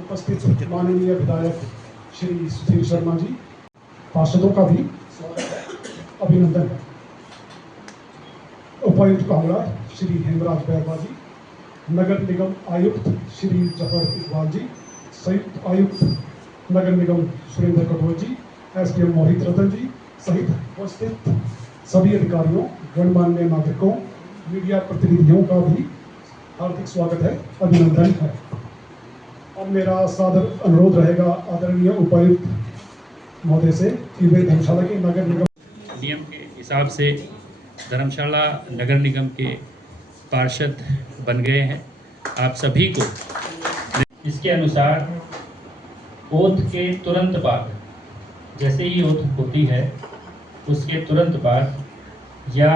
उपस्थित माननीय विधायक श्री सुधीर शर्मा जी, पार्षदों का भी स्वागत है, अभिनंदन है। उपायुक्त कांगड़ा श्री हेमराज बैरवा जी, नगर निगम आयुक्त श्री जफर इकबाल जी, संयुक्त आयुक्त नगर निगम सुरेंद्र कटोच जी, एसडीएम मोहित रतन जी सहित उपस्थित सभी अधिकारियों, गणमान्य नागरिकों, मीडिया प्रतिनिधियों का भी हार्दिक स्वागत है, अभिनंदन है। अब मेरा सादर अनुरोध रहेगा आदरणीय उपायुक्त महोदय से कि वे धर्मशाला के नगर निगम नियम के हिसाब से धर्मशाला नगर निगम के पार्षद बन गए हैं। आप सभी को इसके अनुसार ओथ के तुरंत बाद, जैसे ही ओथ होती है उसके तुरंत बाद या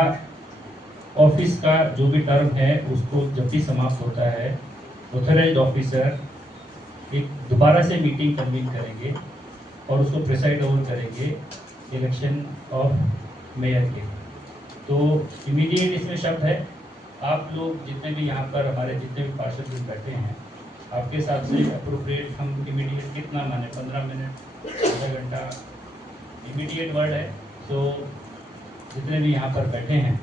ऑफिस का जो भी टर्म है उसको जब भी समाप्त होता है, ऑथराइज्ड ऑफिसर एक दोबारा से मीटिंग कन्वीन करेंगे और उसको प्रिसाइड ओवर करेंगे इलेक्शन ऑफ मेयर के। तो इमीडिएट इसमें शब्द है, आप लोग जितने भी यहाँ पर हमारे जितने भी पार्षद बैठे हैं, आपके हिसाब से अप्रोप्रिएट हम इमीडिएट कितना माने, 15 मिनट, आधा घंटा इमीडिएट वर्ड है। तो जितने भी यहाँ पर बैठे हैं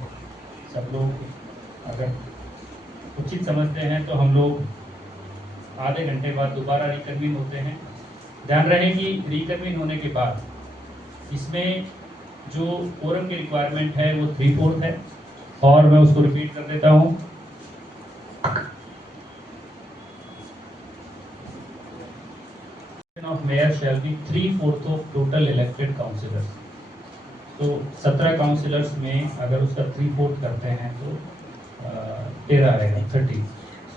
सब लोग अगर उचित समझते हैं तो हम लोग आधे घंटे बाद दोबारा रिकन्वीन होते हैं। ध्यान रहे कि रिकन्वीन होने के बाद इसमें जो कोरम की रिक्वायरमेंट है वो 3/4 है, और मैं उसको रिपीट कर देता हूँ। Of mayor shall be 3/4 of total elected councillors. तो 17 काउंसिलर्स में अगर उसका 3/4 करते हैं तो 13 आएगा, 30।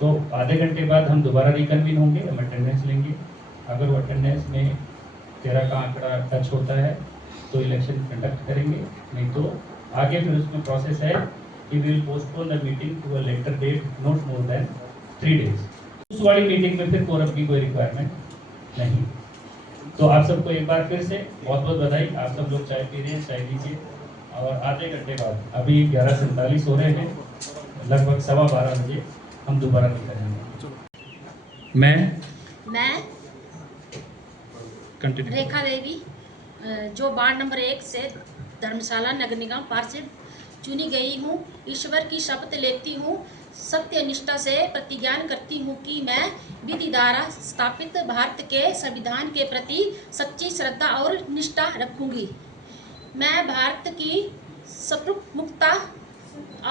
तो आधे घंटे बाद हम दोबारा रिकन्वीन होंगे, हम अटेंडेंस लेंगे। अगर वो अटेंडेंस में 13 का आंकड़ा टच होता है तो इलेक्शन कंडक्ट करेंगे, नहीं तो आगे फिर उसमें प्रोसेस है कि we will postpone the meeting to a later date not more than 3 days. उस वाली मीटिंग में फिर कोरम की कोई रिक्वायरमेंट नहीं। तो आप सबको एक बार फिर से बहुत बहुत बधाई। आप सब लोग चाय पी रहे हैं, चाय लीजिए। और आधे घंटे बाद, अभी 11:47 हो रहे हैं, लगभग 12:15 बजे हम दोबारा निकलेंगे। मैं रेखा देवी, जो वार्ड नंबर 1 से धर्मशाला नगर निगम पार्षद चुनी गई हूँ, ईश्वर की शपथ लेती हूँ, सत्य निष्ठा से प्रतिज्ञान करती हूँ कि मैं विधि द्वारा स्थापित भारत के संविधान के प्रति सच्ची श्रद्धा और निष्ठा रखूंगी। मैं भारत की सार्वभौमिकता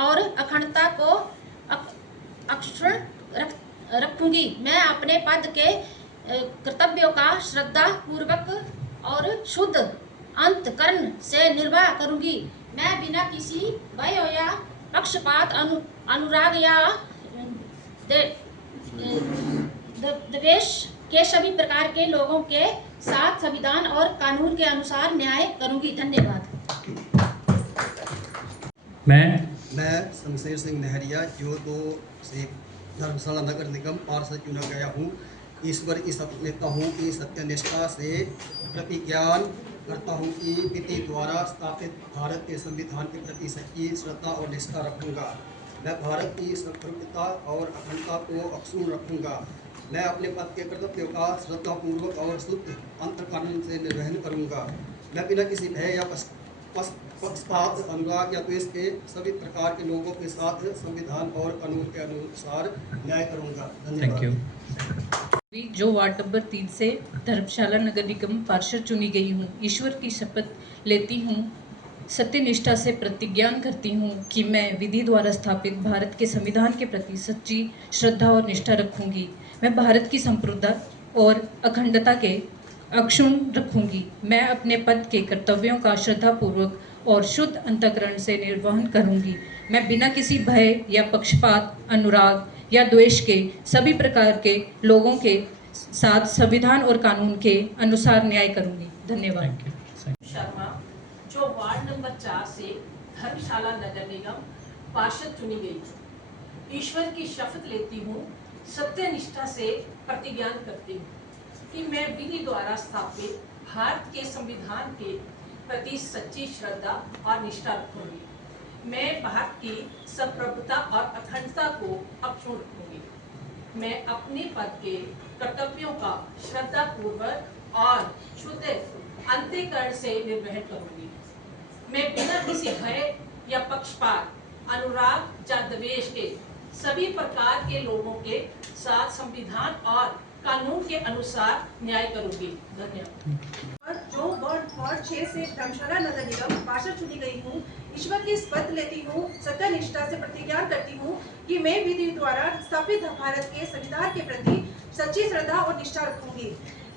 और अखंडता को अक्षुण्ण रखूंगी। मैं अपने पद के कर्तव्यों का श्रद्धा पूर्वक और शुद्ध अंतःकरण से निर्वाह करूंगी। मैं बिना किसी भय या पक्षपात, अनुराग या द्वेष के सभी प्रकार के लोगों के साथ संविधान और कानून के अनुसार न्याय करूंगी। धन्यवाद। मैं शमशेर सिंह नहरिया, जो 2 से धर्मशाला नगर निगम पार्षद चुना गया हूँ, ईश्वर की शपथ लेता हूँ कि सत्यनिष्ठा से प्रतिज्ञान करता हूँ कि विधि द्वारा स्थापित भारत के संविधान के प्रति सच्ची श्रद्धा और निष्ठा रखूँगा। मैं भारत की सार्वभौमिकता और अखंडता को अक्षुण्ण रखूँगा। मैं अपने पद के कर्तव्यों का श्रद्धापूर्वक और शुद्ध अंतःकरण से निर्वहन करूँगा। मैं बिना किसी भय या पक्षपात, अनुराग या द्वेष के सभी प्रकार के लोगों के साथ संविधान और कानून के अनुसार न्याय करूँगा। धन्यवाद। जो वार्ड नंबर 3 से धर्मशाला नगर निगम पार्षद चुनी गई हूँ, ईश्वर की शपथ लेती हूँ, सत्यनिष्ठा से प्रतिज्ञान करती हूँ कि मैं विधि द्वारा स्थापित भारत के संविधान के प्रति सच्ची श्रद्धा और निष्ठा रखूँगी। मैं भारत की संप्रभुता और अखंडता के अक्षुण्ण रखूँगी। मैं अपने पद के कर्तव्यों का श्रद्धापूर्वक और शुद्ध अंतःकरण से निर्वहन करूँगी। मैं बिना किसी भय या पक्षपात, अनुराग या द्वेष के सभी प्रकार के लोगों के साथ संविधान और कानून के अनुसार न्याय करूँगी। धन्यवाद। शर्मा, जो वार्ड नंबर 4 से धर्मशाला नगर निगम पार्षद चुनी गई। ईश्वर की शपथ लेती हूँ, सत्यनिष्ठा से प्रतिज्ञान करती हूँ कि मैं विधि द्वारा स्थापित भारत के संविधान के प्रति सच्ची श्रद्धा और निष्ठा रखूंगी। मैं भारत की संप्रभुता और अखंडता को अक्षुण्ण रखूंगी। मैं अपने पद के कर्तव्यों का श्रद्धापूर्वक और शुद्ध अंतःकरण से निर्वहन करूंगी। मैं बिना किसी भय या पक्षपात, अनुराग या द्वेष के सभी प्रकार के लोगों के साथ संविधान और कानून के अनुसार न्याय करूंगी। धन्यवाद। जो वार्ड 6 से धर्मशाला नगर निगम पार्षद चुनी गई हूँ, ईश्वर की शपथ लेती हूँ, सत्यनिष्ठा से प्रतिज्ञा करती हूँ कि मैं विधि द्वारा स्थापित भारत के संविधान के प्रति सच्ची श्रद्धा और निष्ठा रखूंगी।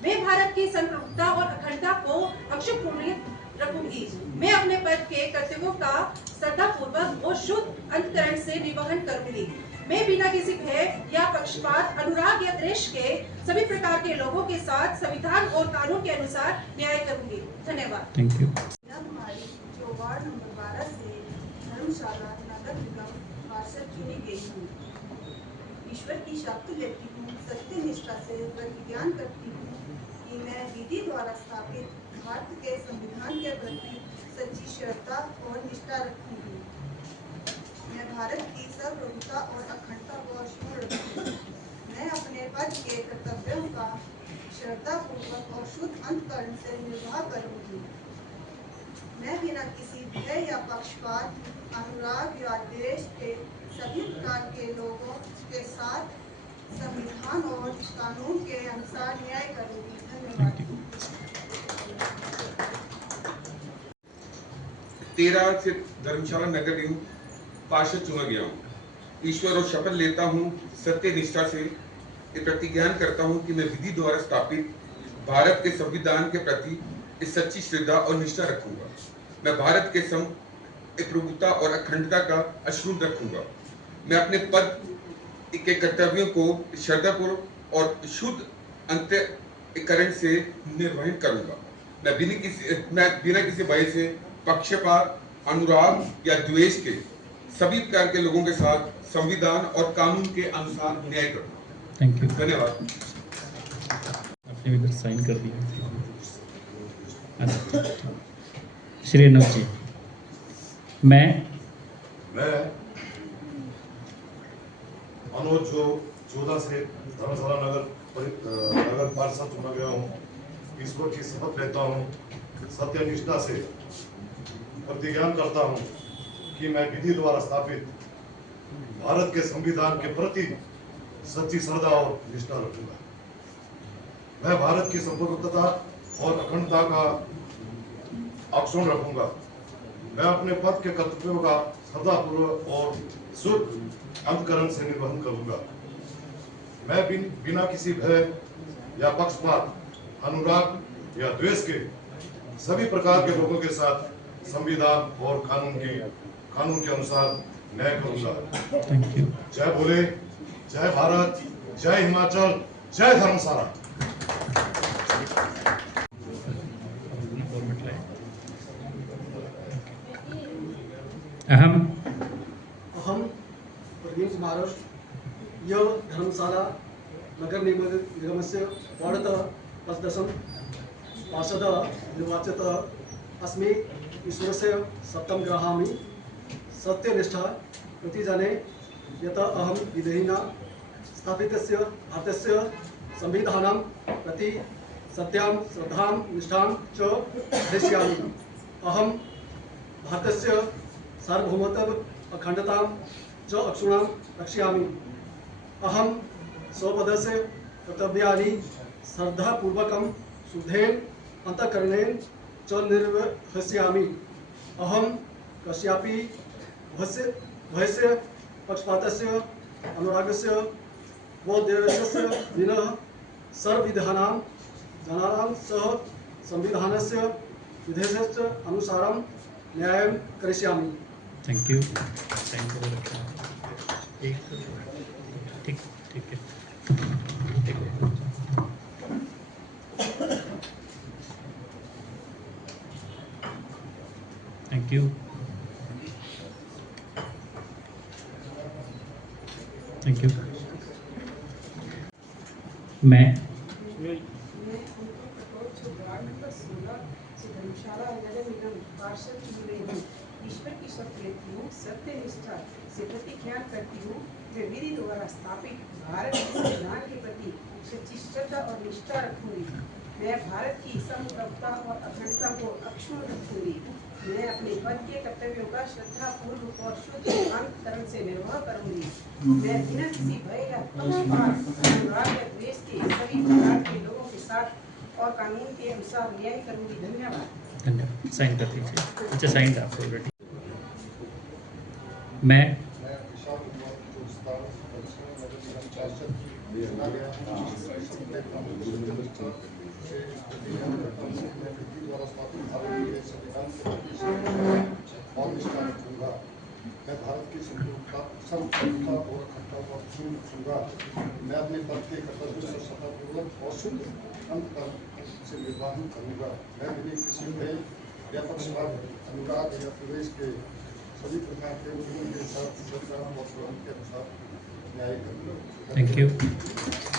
मैं भारत की संप्रभुता और अखंडता को अक्षुण्ण रखूंगी। मैं अपने पद के कर्तव्यों का श्रद्धापूर्वक और शुद्ध अंतःकरण से निर्वहन करूंगी। मैं बिना किसी भय या पक्षपात, अनुराग या द्वेष के सभी प्रकार के लोगों के साथ संविधान और कानून के अनुसार न्याय करूंगी। धन्यवाद। Thank you. हमारी जो वार्ड नंबर 12 से धर्मशाला नगर निगम पार्षद चुनी गई हूँ, ईश्वर की शपथ लेती हूँ, सत्यनिष्ठा से प्रतिज्ञा करती हूँ कि मैं विधि द्वारा स्थापित भारत के संविधान के प्रति सच्ची श्रद्धा और निष्ठा रखूंगी। मैं भारत की सर्वप्रभुता और अखंडता को अक्षुण्ण रखूंगी। मैं अपने पद के कर्तव्यों का श्रद्धापूर्वक और शुद्ध अंतःकरण से निर्वाह करूंगी। मैं बिना किसी भय या पक्षपात, अनुराग या द्वेष के सभी प्रकार के लोगों के साथ संविधान और कानून के अनुसार न्याय करूंगी। धन्यवाद। 13 से धर्मशाला नगर निगम पार्षद चुना गया हूँ। ईश्वर और शपथ लेता हूँ, सत्य निष्ठा से प्रतिज्ञा करता हूँ कि मैं विधि द्वारा स्थापित भारत के संविधान के प्रति सच्ची श्रद्धा और निष्ठा रखूंगा। मैं भारत के प्रभुता और अखंडता का अक्षुण्ण रखूंगा। मैं अपने पद के कर्तव्यों को श्रद्धापूर्वक और शुद्ध अंतःकरण से निर्वहन करूंगा। मैं बिना किसी भय से, पक्षपात, अनुराग या द्वेष के सभी प्रकार के लोगों के साथ संविधान और कानून के अनुसार न्याय करूंगा। Thank you. धन्यवाद। आपने इधर साइन कर दिया। श्री अनुज जी, मैं अनुज जो 14 से धर्मशाला नगर पार्षद चुना गया हूँ, ईश्वर की शपथ लेता हूँ, सत्यनिष्ठा से प्रतिज्ञा करता हूँ कि मैं विधि द्वारा स्थापित भारत के संविधान के प्रति सच्ची श्रद्धा और निष्ठा रखूंगा। मैं भारत की संप्रभुता और अखंडता का अक्षुण्ण रखूंगा। मैं अपने पद के कर्तव्यों का श्रद्धापूर्वक और शुद्ध अंतःकरण से निर्वहन करूंगा। मैं बिना किसी भय या पक्षपात, अनुराग या द्वेष के सभी प्रकार के लोगों के साथ संविधान और कानून के अनुसार न्याय करूंगा। Thank you. जय भोले, जय भारत, जय हिमाचल, जय धर्मशाला। अहम प्रवीण कुमार य धर्मशाला नगर निगमस्य वार्डतः 15 पार्षद निर्वाचितः अस्मि। ईश्वरस्य सत्यं गृहामि, सत्यनिष्ठा प्रतिजाने यत् अहं विधिना स्थापितस्य भारतस्य संविधानं प्रति सत्यां श्रद्धां निष्ठां च हरिष्यामि। अहं भारतस्य सार्वभौमत्व अखंडतां च अक्षुण्णां रक्षयामि। अहं स्वपदस्य कर्तव्यानि श्रद्धापूर्वकं शुद्धेन अंतःकरणेन च निर्वहस्यामि। अहं कस्यापि भयस्य, पक्षपातस्य, अनुरागस्य व द्वेषस्य विना सर्वविधानां जनानां सह संविधानस्य विधेयस्य अनुसारं न्यायं करिष्यामि। Thank you. Thank you. ठीक ठीक है। Thank you. Thank you. मैं धर्मशाला नगर निगम पार्षद चुनी गई हूँ। ईश्वर की शपथ लेती हूँ, सत्यनिष्ठा से प्रतिज्ञा करती हूँ मैं विधि द्वारा स्थापित भारत के संविधान के प्रति सच्ची श्रद्धा और निष्ठा रखूंगी। मैं भारत की संप्रभुता और अखंडता को अक्षुण्ण रखूंगी। मैं अपने पद के कर्तव्यों का श्रद्धापूर्वक और शुद्ध अंतकरण से निर्वाह करूंगी। मैं बिना किसी भय या पक्षपात, अनुराग या द्वेष के सभी प्रकार के लोगों के साथ और कानून के अनुसार न्याय करूंगी। धन्यवाद। धन्यवाद। साइन कर दीजिए। अच्छा, साइन था आपको ऑलरेडी। मैं मैं भारत की संप्रभुता और अखंडता को अक्षुण्ण रखूंगा। मैं अपने पद के कर्तव्यों से श्रद्धापूर्वक और शुद्ध अंतकरण से निर्वाह करूंगा। मैं बिना किसी भय या पक्षपात, अनुराग या द्वेष के सभी प्रकार के लोगों के साथ श्रद्धा और कानून के अनुसार न्याय करूंगा। Thank you.